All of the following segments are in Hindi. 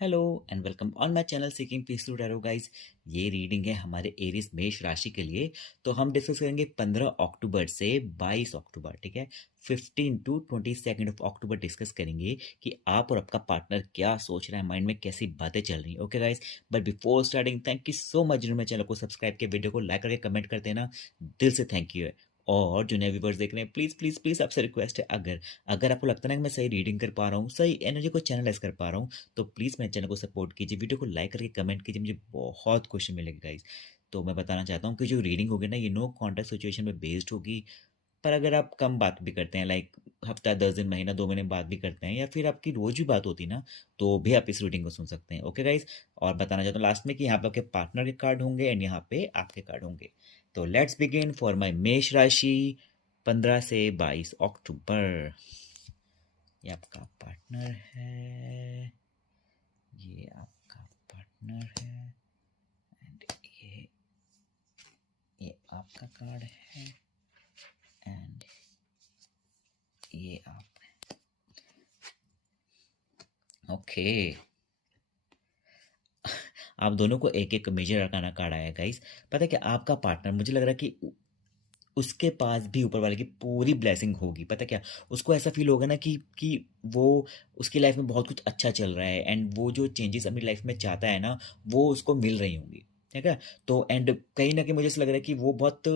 Hello and welcome on my channel seeking peace through tarot guys. ये रीडिंग है हमारे एरिस मेष राशि के लिए। तो हम डिस्कस करेंगे 15 अक्टूबर से 22 अक्टूबर, ठीक है। 15 टू 22 ऑफ अक्टूबर डिस्कस करेंगे कि आप और आपका पार्टनर क्या सोच रहा है, माइंड में कैसी बातें चल रही है। Okay guys, but before starting thank you so much जिन्होंने चैनल को सब्सक्राइब किया, वीडियो को लाइक करके कमेंट करते हैं ना, दिल से थैंक यू है। और जो नए व्यूवर्स देख रहे हैं, प्लीज प्लीज प्लीज आपसे रिक्वेस्ट है, अगर अगर आपको लगता है ना कि मैं सही रीडिंग कर पा रहा हूँ, सही एनर्जी को चैनलाइज कर पा रहा हूँ, तो प्लीज़ मेरे चैनल को सपोर्ट कीजिए, वीडियो को लाइक करके कमेंट कीजिए, मुझे बहुत खुशी मिलेगी गाइज। तो मैं बताना चाहता हूँ कि जो रीडिंग होगी ना, ये नो कॉन्टेक्ट सिचुएशन में बेस्ड होगी। पर अगर आप कम बात भी करते हैं, लाइक हफ्ता 10 दिन महीना 2 महीने बात भी करते हैं, या फिर आपकी रोज भी बात होती है ना, तो भी आप इस रीडिंग को सुन सकते हैं। ओके गाइज, और बताना चाहता हूँ लास्ट में कि यहाँ पे आपके पार्टनर के कार्ड होंगे एंड यहाँ पे आपके कार्ड होंगे। तो लेट्स बिगिन फॉर माई मेष राशि 15 से 22 अक्टूबर। ये आपका पार्टनर है, ये आपका पार्टनर है, एंड ये आपका कार्ड है, एंड ये आप। ओके, आप दोनों को एक एक मेजर अरकाना कार्ड आया गाइस। पता है क्या, आपका पार्टनर मुझे लग रहा है कि उसके पास भी ऊपर वाले की पूरी ब्लेसिंग होगी। पता है क्या, उसको ऐसा फील होगा ना कि वो, उसकी लाइफ में बहुत कुछ अच्छा चल रहा है एंड वो जो चेंजेस अपनी लाइफ में चाहता है ना, वो उसको मिल रही होंगी। ठीक है। तो एंड कहीं ना कहीं मुझे ऐसा लग रहा है कि वो बहुत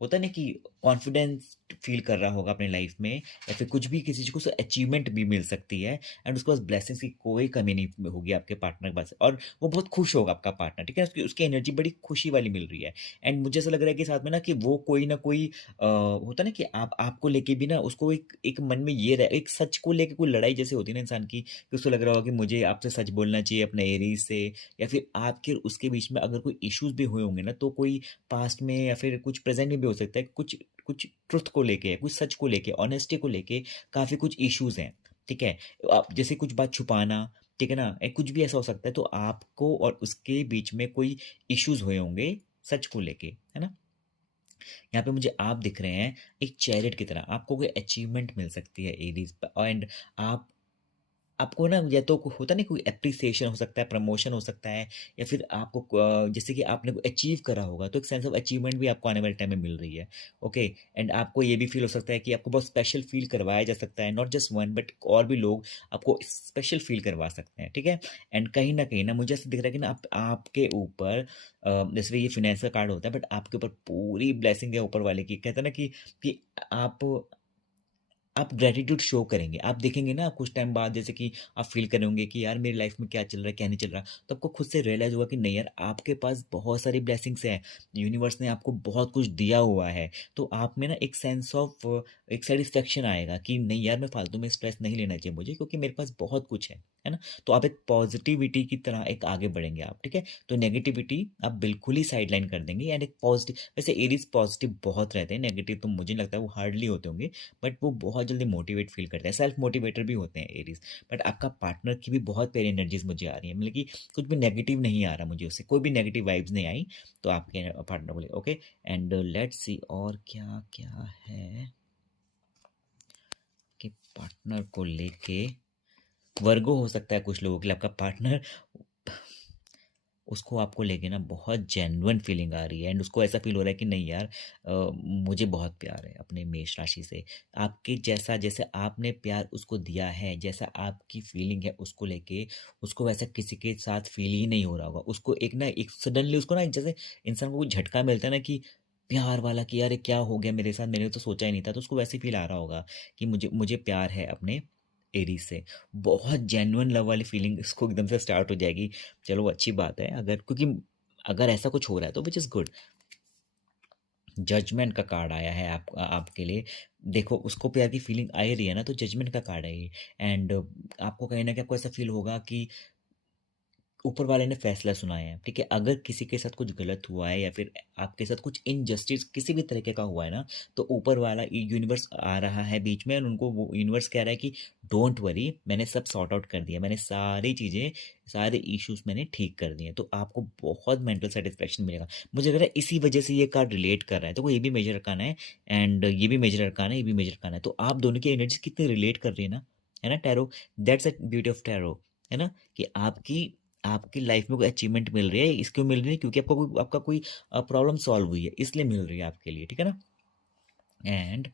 होता है ना कि कॉन्फिडेंस फील कर रहा होगा अपनी लाइफ में, या फिर कुछ भी किसी चीज़ को अचीवमेंट भी मिल सकती है, एंड उसके पास ब्लेसिंग्स की कोई कमी नहीं होगी आपके पार्टनर के पास, और वो बहुत खुश होगा आपका पार्टनर। ठीक है, उसकी एनर्जी बड़ी खुशी वाली मिल रही है। एंड मुझे ऐसा लग रहा है कि साथ में ना कि वो कोई ना कोई होता है ना कि आप आपको लेके भी ना, उसको एक एक मन में ये रहे, एक सच को लेके कोई लड़ाई जैसे होती है ना इंसान की, कि उसको लग रहा होगा कि मुझे आपसे सच बोलना चाहिए अपने एरीज से, या फिर आपके और उसके बीच में अगर कोई इश्यूज भी हुए होंगे ना, तो कोई पास्ट में या फिर कुछ प्रेजेंट में भी हो सकता है, कुछ कुछ ट्रुथ को लेके, कुछ सच को लेके, ऑनेस्टी को लेके काफ़ी कुछ इश्यूज हैं। ठीक है, आप जैसे कुछ बात छुपाना, ठीक है ना, कुछ भी ऐसा हो सकता है, तो आपको और उसके बीच में कोई इश्यूज हुए होंगे सच को लेके, है ना। यहाँ पे मुझे आप दिख रहे हैं एक चैरिट की तरह, आपको कोई अचीवमेंट मिल सकती है एडीज, एंड आप, आपको ना या तो होता नहीं कोई एप्रिसिएशन हो सकता है, प्रमोशन हो सकता है, या फिर आपको जैसे कि आपने को अचीव करा होगा, तो एक सेंस ऑफ अचीवमेंट भी आपको आने वाले टाइम में मिल रही है। ओके, एंड आपको ये भी फील हो सकता है कि आपको बहुत स्पेशल फील करवाया जा सकता है, नॉट जस्ट वन बट और भी लोग आपको स्पेशल फील करवा सकते हैं। ठीक है, एंड कहीं ना मुझे ऐसा दिख रहा है कि ना आपके ऊपर जैसे ये फिनेंस का कार्ड होता है, बट आपके ऊपर पूरी ब्लेसिंग है ऊपर वाले की। कहते हैं ना कि आप आप ग्रेटिट्यूड शो करेंगे, आप देखेंगे ना कुछ टाइम बाद, जैसे कि आप फील करेंगे कि यार मेरी लाइफ में क्या चल रहा है क्या नहीं चल रहा, तो आपको खुद से रियलाइज होगा कि नहीं यार, आपके पास बहुत सारी ब्लेसिंग्स हैं, यूनिवर्स ने आपको बहुत कुछ दिया हुआ है। तो आप में ना एक सेंस ऑफ, एक सेटिस्फेक्शन आएगा कि नहीं यार, मैं फालतू में स्ट्रेस नहीं लेना चाहिए मुझे, क्योंकि मेरे पास बहुत कुछ है ना। तो आप एक पॉजिटिविटी की तरह एक आगे बढ़ेंगे आप। ठीक है, तो नेगेटिविटी आप बिल्कुल ही साइड लाइन कर देंगे, एंड एक पॉजिटिव, वैसे एरीज पॉजिटिव बहुत रहते हैं, नेगेटिव तो मुझे नहीं लगता, वो हार्डली होते होंगे, बट वो बहुत जल्दी मोटिवेट फील करते हैं, सेल्फ मोटिवेटर भी होते हैं एरीज। बट आपका पार्टनर की भी बहुत प्यारी एनर्जीज मुझे आ रही है, मतलब कि कुछ भी नेगेटिव नहीं आ रहा मुझे, उससे कोई भी नेगेटिव वाइब्स नहीं आई। तो आपके पार्टनर बोले ओके, एंड लेट्स सी और क्या क्या है कि पार्टनर को लेके। वर्गो हो सकता है कुछ लोगों के लिए आपका पार्टनर, उसको आपको लेके ना बहुत जेन्युइन फीलिंग आ रही है, एंड उसको ऐसा फील हो रहा है कि नहीं यार, मुझे बहुत प्यार है अपने मेष राशि से। आपके जैसा जैसे आपने प्यार उसको दिया है, जैसा आपकी फीलिंग है उसको लेके, उसको वैसा किसी के साथ फील ही नहीं हो रहा होगा। उसको एक ना, एक सडनली उसको ना, जैसे इंसान को कोई झटका मिलता है ना कि प्यार वाला, कि यार ये क्या हो गया मेरे साथ, मैंने तो सोचा ही नहीं था, तो उसको वैसे फील आ रहा होगा कि मुझे मुझे प्यार है अपने एरीज से। बहुत जेन्युइन लव वाली फीलिंग इसको एकदम से स्टार्ट हो जाएगी। चलो अच्छी बात है, अगर, क्योंकि अगर ऐसा कुछ हो रहा है तो विच इज़ गुड। जजमेंट का कार्ड आया है आपके लिए। देखो, उसको प्यार की फीलिंग आ ही रही है ना, तो जजमेंट का कार्ड है ये। एंड आपको कहीं ना कहीं आपको ऐसा फील होगा कि ऊपर वाले ने फैसला सुनाया है। ठीक है, अगर किसी के साथ कुछ गलत हुआ है, या फिर आपके साथ कुछ इनजस्टिस किसी भी तरीके का हुआ है ना, तो ऊपर वाला यूनिवर्स आ रहा है बीच में, और उनको वो यूनिवर्स कह रहा है कि डोंट वरी, मैंने सब सॉर्ट आउट कर दिया, मैंने सारी चीज़ें, सारे इश्यूज मैंने ठीक कर दिए। तो आपको बहुत मेंटल सेटिस्फेक्शन मिलेगा। मुझे लग रहा है इसी वजह से ये कार्ड रिलेट कर रहा है। तो ये भी मेजर अरकाना है, एंड ये भी मेजर अरकाना है, ये भी मेजर अरकाना है, तो आप दोनों की एनर्जी कितनी रिलेट कर रही है ना, है ना tarot. That's a beauty of tarot, है ना? कि आपकी आपकी लाइफ में कोई अचीवमेंट मिल रही है, इसक्यों मिल रही है? क्योंकि आपका कोई प्रॉब्लम सॉल्व हुई है, इसलिए मिल रही है आपके लिए, ठीक है ना? एंड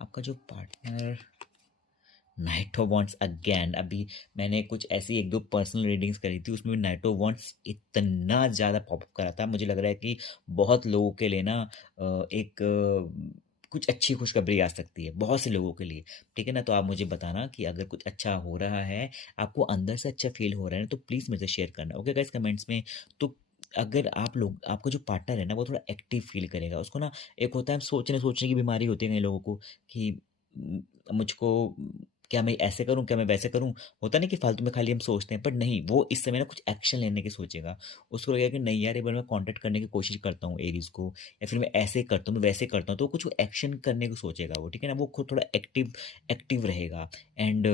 आपका जो partner night of wants again, अभी मैंने कुछ ऐसी एक दो पर्सनल रीडिंग्स करी थी, उसमें नाइट ऑफ वॉन्ट्स इतना ज़्यादा पॉपअप करा था, मुझे लग रहा है कि बहुत लोगों के लिए ना एक कुछ अच्छी खुशखबरी आ सकती है बहुत से लोगों के लिए, ठीक है ना? तो आप मुझे बताना कि अगर कुछ अच्छा हो रहा है, आपको अंदर से अच्छा फील हो रहा है ना, तो प्लीज़ मेरे से शेयर करना, ओके गाइस, कमेंट्स में। तो अगर आप लोग, आपका जो पार्टनर है ना, वो थोड़ा एक्टिव फील करेगा, उसको ना एक होता है सोचने सोचने की बीमारी होती है कई लोगों को कि मुझको क्या मैं ऐसे करूँ, क्या मैं वैसे करूँ? होता है ना कि फालतू में खाली हम सोचते हैं, पर नहीं, वो इस समय ना कुछ एक्शन लेने की सोचेगा। उसको लगेगा कि नहीं यार, एक बार मैं कॉन्टैक्ट करने की कोशिश करता हूँ एरीज़ को, या फिर मैं ऐसे करता हूँ, मैं वैसे करता हूँ, तो कुछ एक्शन करने को सोचेगा वो, ठीक है ना? वो खुद थोड़ा एक्टिव एक्टिव रहेगा। एंड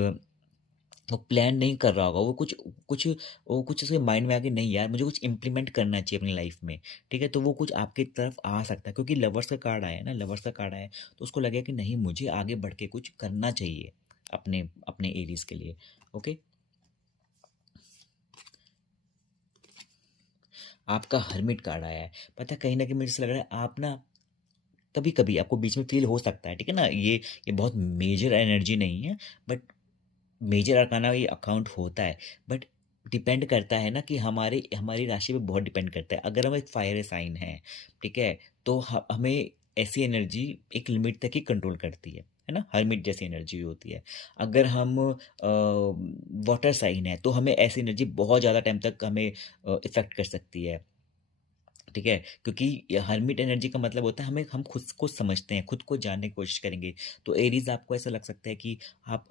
वो प्लान नहीं कर रहा होगा, वो कुछ कुछ उसके माइंड में आ गया, नहीं यार मुझे कुछ इम्प्लीमेंट करना चाहिए अपनी लाइफ में, ठीक है? तो वो कुछ आपकी तरफ आ सकता है, क्योंकि लवर्स का कार्ड आया है ना, लवर्स का कार्ड आया है, तो उसको लगेगा कि नहीं, मुझे आगे बढ़ के कुछ करना चाहिए अपने अपने एरीज के लिए, ओके? आपका हर्मिट कार्ड आया है। पता है, कहीं ना कहीं मुझे ऐसा लग रहा है आप ना कभी कभी आपको बीच में फील हो सकता है, ठीक है ना? ये बहुत मेजर एनर्जी नहीं है, बट मेजर अरकाना ये अकाउंट होता है, बट डिपेंड करता है ना कि हमारी हमारी राशि पे बहुत डिपेंड करता है। अगर हम एक फायर साइन है, ठीक है, तो हमें ऐसी एनर्जी एक लिमिट तक ही कंट्रोल करती है ना? हर्मिट जैसी एनर्जी होती है। अगर हम वाटर साइन है, तो हमें ऐसी एनर्जी बहुत ज़्यादा टाइम तक हमें इफेक्ट कर सकती है, ठीक है? क्योंकि हर्मिट एनर्जी का मतलब होता है हमें, हम खुद को समझते हैं, खुद को जानने की कोशिश करेंगे। तो एरीज, आपको ऐसा लग सकता है कि आप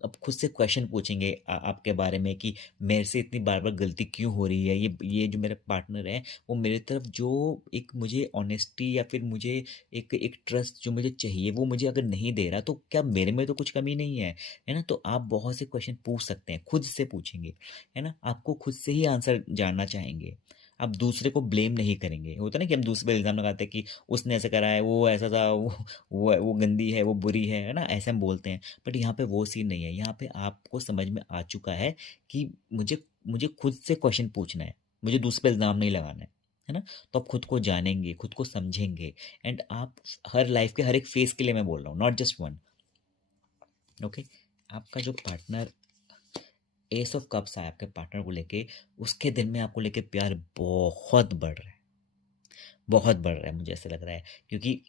अब खुद से क्वेश्चन पूछेंगे आपके बारे में कि मेरे से इतनी बार बार गलती क्यों हो रही है? ये जो मेरा पार्टनर है, वो मेरी तरफ जो एक मुझे ऑनेस्टी या फिर मुझे एक एक ट्रस्ट जो मुझे चाहिए, वो मुझे अगर नहीं दे रहा, तो क्या मेरे में तो कुछ कमी नहीं है ना? तो आप बहुत से क्वेश्चन पूछ सकते हैं, खुद से पूछेंगे, है ना? आपको खुद से ही आंसर जानना चाहेंगे। आप दूसरे को ब्लेम नहीं करेंगे। होता है ना कि हम दूसरे पे इल्ज़ाम लगाते हैं कि उसने ऐसा करा है, वो ऐसा था, वो गंदी है, वो बुरी है ना? ऐसे हम बोलते हैं। बट यहाँ पे वो सीन नहीं है। यहाँ पे आपको समझ में आ चुका है कि मुझे मुझे खुद से क्वेश्चन पूछना है। मुझे दूसरे पे इल्ज़ाम नहीं लगाना है ना? तो आप खुद को जानेंगे, खुद को समझेंगे, एंड आप हर लाइफ के हर एक फेज़ के लिए मैं बोल रहा हूँ, नॉट जस्ट वन, ओके? आपका जो पार्टनर एस ऑफ कप्स है आपके पार्टनर को लेके, उसके दिल में आपको लेके प्यार बहुत बढ़ रहा है। बहुत बढ़ रहा है, मुझे ऐसा लग रहा है, क्योंकि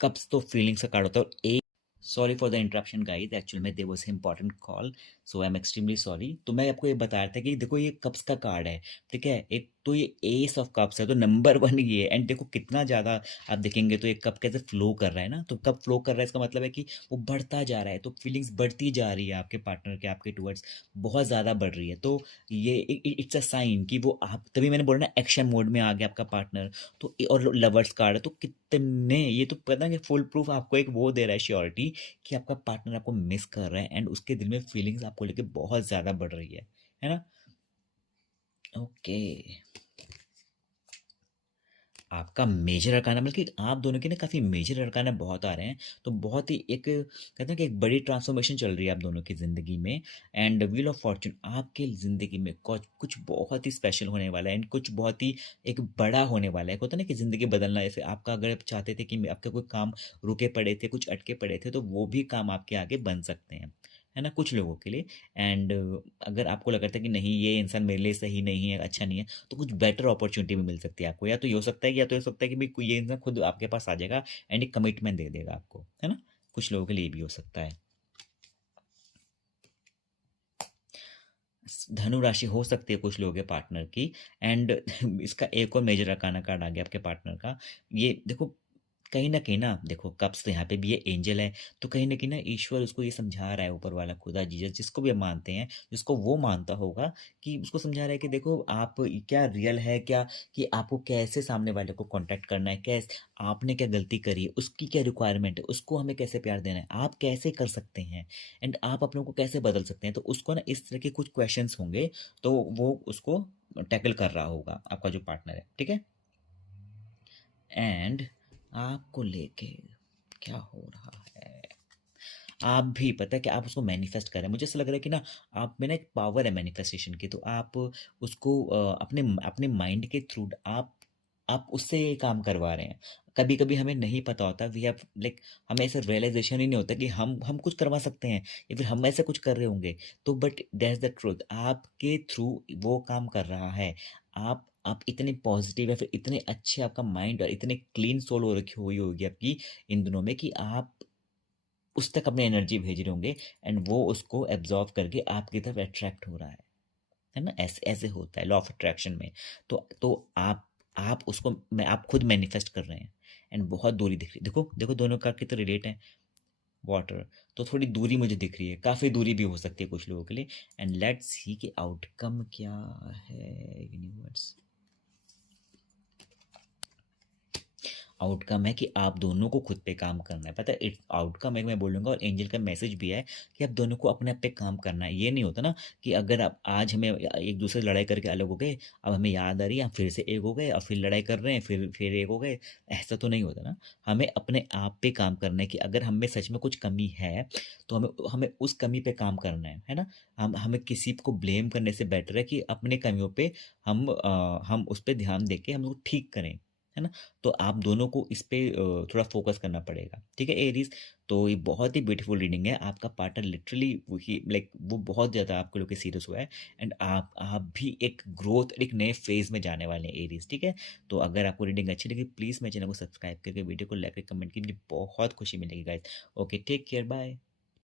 कब्ज़ तो फीलिंग्स का कार्ड होता है। और एक, sorry for the interruption guys, actual में there was important call, so I am extremely sorry. तो मैं आपको ये बता रहा था कि देखो, ये कप्स का कार्ड है, ठीक है? एक तो ये एस ऑफ कप्स है, तो नंबर वन ये है। एंड देखो कितना ज़्यादा, आप देखेंगे तो ये कप कैसे फ्लो कर रहा है ना, तो कप फ्लो कर रहा है, इसका मतलब है कि वो बढ़ता जा रहा है, तो फीलिंग्स बढ़ती जा रही है आपके पार्टनर के आपके टुवर्ड्स, बहुत ज़्यादा बढ़ रही है। तो ये इट्स अ साइन कि वो, आप तभी मैंने बोला ना, एक्शन मोड में आ गया आपका पार्टनर। तो और लवर्स कार्ड है, तो कितने, ये तो पता है कि फुल प्रूफ आपको एक वो दे रहा है, श्योरिटी, कि आपका पार्टनर आपको मिस कर रहा है, एंड उसके दिल में फीलिंग्स आपको लेके बहुत ज़्यादा बढ़ रही है ना? ओके। आपका मेजर अरकाना, मतलब कि आप दोनों के ना काफ़ी मेजर अरकाना बहुत आ रहे हैं, तो बहुत ही एक, कहते हैं कि एक बड़ी ट्रांसफॉर्मेशन चल रही है आप दोनों की ज़िंदगी में। एंड व्हील ऑफ फॉर्चून आपके ज़िंदगी में कुछ कुछ बहुत ही स्पेशल होने वाला है, एंड कुछ बहुत ही एक बड़ा होने वाला है। होता है ना कि ज़िंदगी बदलना, जैसे आपका, अगर आप चाहते थे कि आपके कोई काम रुके पड़े थे, कुछ अटके पड़े थे, तो वो भी काम आपके आगे बन सकते हैं, है ना? कुछ लोगों के लिए। एंड अगर आपको लग रहा था कि नहीं, ये इंसान मेरे लिए सही नहीं है, अच्छा नहीं है, तो कुछ बेटर अपॉर्चुनिटी भी मिल सकती है आपको। या तो ये हो सकता है कि, या तो ये हो सकता है कि भाई कोई ये इंसान खुद आपके पास आ जाएगा एंड एक कमिटमेंट दे देगा आपको, है ना? कुछ लोगों के लिए भी हो सकता है। धनु राशि हो सकती है कुछ लोगों के पार्टनर की। एंड इसका एक और मेजर अकाना कार्ड आ गया आपके पार्टनर का। ये देखो, कहीं न कहीं ना, देखो कप्स तो यहाँ पे भी ये एंजल है, तो कहीं न कहीं ना ईश्वर उसको ये समझा रहा है, ऊपर वाला खुदा, जीसस, जिसको भी हम मानते हैं, जिसको वो मानता होगा, कि उसको समझा रहा है कि देखो आप क्या रियल है, क्या, कि आपको कैसे सामने वाले को कॉन्टैक्ट करना है, कैसे आपने क्या गलती करी है, उसकी क्या रिक्वायरमेंट है, उसको हमें कैसे प्यार देना है, आप कैसे कर सकते हैं, एंड आप अपने को कैसे बदल सकते हैं। तो उसको ना इस तरह के कुछ क्वेश्चंस होंगे, तो वो उसको टैकल कर रहा होगा, आपका जो पार्टनर है, ठीक है? एंड आपको लेके क्या हो रहा है? आप भी पता है कि आप उसको मैनिफेस्ट कर रहे हैं। मुझे ऐसा लग रहा है कि ना आप में ना एक पावर है मैनिफेस्टेशन की, तो आप उसको अपने अपने माइंड के थ्रू आप उससे ये काम करवा रहे हैं। कभी कभी हमें नहीं पता होता, वी हैव लाइक हमें ऐसा रियलाइजेशन ही नहीं होता कि हम कुछ करवा सकते हैं या फिर हम ऐसे कुछ कर रहे होंगे। तो बट दैट्स द ट्रूथ, आपके थ्रू वो काम कर रहा है। आप इतने पॉजिटिव या फिर इतने अच्छे, आपका माइंड और इतने क्लीन सोल हो रखी हुई होगी आपकी इन दिनों में कि आप उस तक अपनी एनर्जी भेज रहे होंगे एंड वो उसको एब्जॉर्व करके आपकी तरफ अट्रैक्ट हो रहा है ना? ऐसे ऐसे होता है लॉ ऑफ अट्रैक्शन में। तो आप उसको मैं आप खुद मैनिफेस्ट कर रहे हैं एंड बहुत दूरी दिख रही है। देखो देखो दोनों का कितना रिलेट है, वाटर। तो थोड़ी दूरी मुझे दिख रही है, काफ़ी दूरी भी हो सकती है कुछ लोगों के लिए। एंड लेट्स सी कि आउटकम क्या है यूनिवर्स। आउटकम है कि आप दोनों को खुद पे काम करना है। पता है इट आउटकम है, मैं बोलूँगा, और एंजल का मैसेज भी है कि आप दोनों को अपने आप पे काम करना है। ये नहीं होता ना कि अगर आप आज हमें एक दूसरे से लड़ाई करके अलग हो गए, अब हमें याद आ रही है, हम फिर से एक हो गए और फिर लड़ाई कर रहे हैं, फिर एक हो गए। ऐसा तो नहीं होता ना। हमें अपने आप पे काम करना है कि अगर हम में सच में कुछ कमी है तो हमें हमें उस कमी पे काम करना है ना? हमें किसी को ब्लेम करने से बेटर है कि अपने कमियों पे हम उस पे ध्यान देके हम उसको ठीक करें, है ना? तो आप दोनों को इस पे थोड़ा फोकस करना पड़ेगा, ठीक है एरीज? तो ये बहुत ही ब्यूटीफुल रीडिंग है। आपका पार्टनर लिटरली वही लाइक वो बहुत ज़्यादा आपको लेके सीरियस हुआ है एंड आप भी एक ग्रोथ, एक नए फेज में जाने वाले हैं एरीज, ठीक है? तो अगर आपको रीडिंग अच्छी लगी प्लीज़ मेरे चैनल को सब्सक्राइब करके वीडियो को लाइक कमेंट कीजिए, मुझे बहुत खुशी मिलेगी guys. Okay, take care, bye.